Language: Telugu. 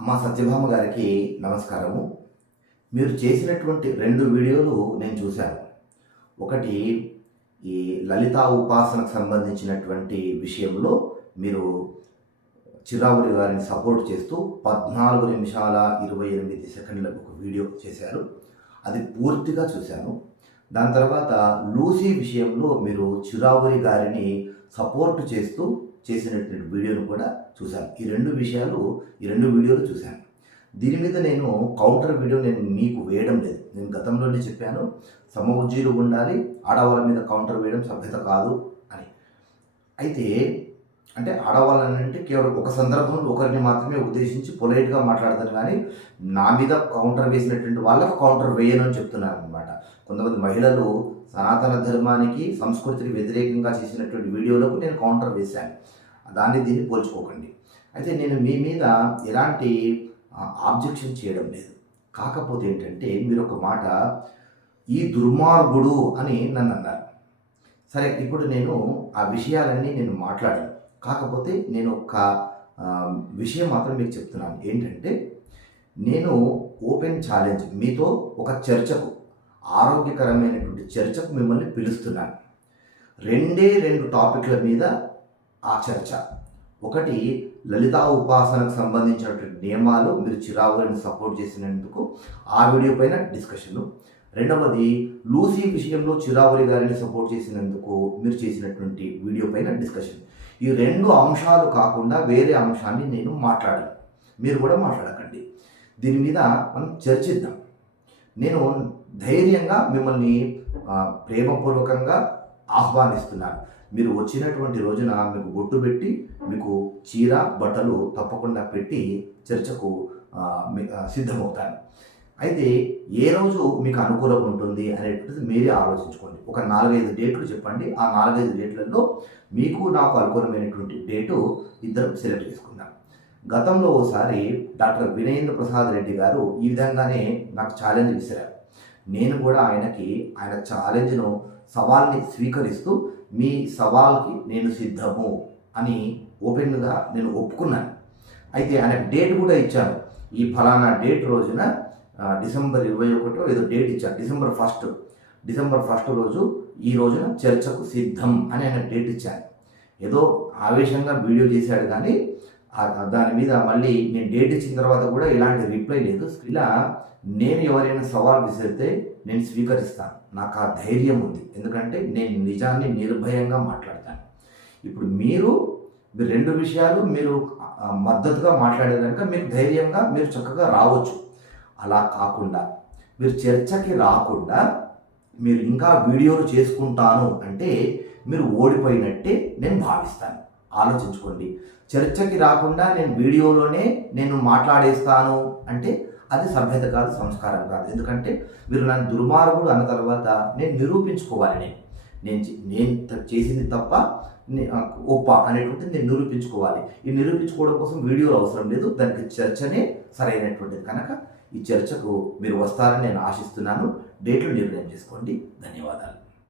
అమ్మ సత్యభామ గారికి నమస్కారము. మీరు చేసినటువంటి రెండు వీడియోలు నేను చూశాను. ఒకటి ఈ లలితా ఉపాసనకు సంబంధించినటువంటి విషయంలో మీరు చిరావురి గారిని సపోర్ట్ చేస్తూ పద్నాలుగు నిమిషాల ఇరవై ఎనిమిది సెకండ్లకు ఒక వీడియో చేశారు. అది పూర్తిగా చూశాను. దాని తర్వాత లూసీ విషయంలో మీరు చిరావురి గారిని సపోర్ట్ చేస్తూ చేసినటువంటి వీడియోను కూడా చూశాను. ఈ రెండు విషయాలు ఈ రెండు వీడియోలు చూశాను. దీని మీద నేను కౌంటర్ వీడియో నేను మీకు వేయడం లేదు. నేను గతంలోనే చెప్పాను సమవుజ్జీలు ఉండాలి ఆడవాళ్ళ మీద కౌంటర్ వేయడం సభ్యత కాదు అని. అయితే అంటే ఆడవాళ్ళని అంటే కేవలం ఒక సందర్భంలో ఒకరిని మాత్రమే ఉద్దేశించి పొలైట్గా మాట్లాడతాను కానీ నా మీద కౌంటర్ వేసినటువంటి వాళ్ళకు కౌంటర్ వేయను అని చెప్తున్నాను అనమాట కొంతమంది మహిళలు సనాతన ధర్మానికి సంస్కృతికి వ్యతిరేకంగా చేసినటువంటి వీడియోలకు నేను కౌంటర్ వేశాను. దాన్ని దీన్ని పోల్చుకోకండి. అయితే నేను మీ మీద ఎలాంటి ఆబ్జెక్షన్ చేయడం లేదు. కాకపోతే ఏంటంటే మీరు ఒక మాట ఈ దుర్మార్గుడు అని నన్ను అన్నారు సరే ఇప్పుడు నేను ఆ విషయాలన్నీ నేను మాట్లాడాను. కాకపోతే నేను ఒక విషయం మాత్రం మీకు చెప్తున్నాను. ఏంటంటే నేను ఓపెన్ ఛాలెంజ్ మీతో ఒక చర్చకు ఆరోగ్యకరమైనటువంటి చర్చకు మిమ్మల్ని పిలుస్తున్నాను. రెండే రెండు టాపిక్ల మీద ఆ చర్చ. ఒకటి లలితా ఉపాసనకు సంబంధించినటువంటి నియమాలు మీరు చిరావులను సపోర్ట్ చేసినందుకు ఆ వీడియో పైన డిస్కషను. రెండవది లూసీ విషయంలో చిరావురి గారిని సపోర్ట్ చేసినందుకు మీరు చేసినటువంటి వీడియో పైన డిస్కషన్. ఈ రెండు అంశాలు కాకుండా వేరే అంశాన్ని నేను మాట్లాడను. మీరు కూడా మాట్లాడకండి. దీని మీద మనం చర్చిద్దాం. నేను ధైర్యంగా మిమ్మల్ని ప్రేమపూర్వకంగా ఆహ్వానిస్తున్నాను. మీరు వచ్చినటువంటి రోజున మీకు బొట్టు పెట్టి మీకు చీర బట్టలు తప్పకుండా పెట్టి చర్చకు సిద్ధమవుతాను. అయితే ఏ రోజు మీకు అనుకూలం ఉంటుంది అనేటువంటిది మీరే ఆలోచించుకోండి. ఒక నాలుగైదు డేట్లు చెప్పండి. ఆ నాలుగైదు డేట్లలో మీకు నాకు అనుకూలమైనటువంటి డేటు ఇద్దరం సెలెక్ట్ చేసుకుందాం. గతంలో ఓసారి డాక్టర్ వినయేంద్ర ప్రసాద్ రెడ్డి గారు ఈ విధంగానే నాకు ఛాలెంజ్ విసిరారు. నేను కూడా ఆయనకి ఆయన ఛాలెంజ్ను సవాల్ని స్వీకరిస్తూ మీ సవాల్కి నేను సిద్ధము అని ఓపెన్గా నేను ఒప్పుకున్నాను. అయితే ఆయన డేట్ కూడా ఇచ్చాను. ఈ ఫలానా డేట్ రోజున డిసెంబర్ ఇరవై ఒకటో ఏదో డేట్ ఇచ్చాను డిసెంబర్ ఫస్ట్ డిసెంబర్ ఫస్ట్ రోజు ఈ రోజున చర్చకు సిద్ధం అని ఆయన డేట్ ఇచ్చాను ఏదో ఆవేశంగా వీడియో చేశాడు కానీ దాని మీద మళ్ళీ నేను డేట్ ఇచ్చిన తర్వాత కూడా ఇలాంటి రిప్లై లేదు. ఇలా నేను ఎవరైనా సవాల్ విసిరితే నేను స్వీకరిస్తాను. నాకు ఆ ధైర్యం ఉంది. ఎందుకంటే నేను నిజాన్ని నిర్భయంగా మాట్లాడతాను. ఇప్పుడు మీరు రెండు విషయాలు మీరు మద్దతుగా మాట్లాడే కనుక మీకు ధైర్యంగా మీరు చక్కగా రావచ్చు. అలా కాకుండా మీరు చర్చకి రాకుండా మీరు ఇంకా వీడియోలు చేసుకుంటాను అంటే మీరు ఓడిపోయినట్టే నేను భావిస్తాను. ఆలోచించుకోండి. చర్చకి రాకుండా నేను వీడియోలోనే నేను మాట్లాడేస్తాను అంటే అది సభ్యత కాదు సంస్కారం కాదు. ఎందుకంటే మీరు నన్ను దుర్మార్గుడు అన్న తర్వాత నేను నిరూపించుకోవాలి నేను నేను నేను చేసింది తప్ప ఒప్ప అనేటువంటిది నేను నిరూపించుకోవాలి. ఈ నిరూపించుకోవడం కోసం వీడియోలు అవసరం లేదు. దానికి చర్చనే సరైనటువంటిది. కనుక ఈ చర్చకు మీరు వస్తారని నేను ఆశిస్తున్నాను. డేట్లు నిర్ణయం చేసుకోండి. ధన్యవాదాలు.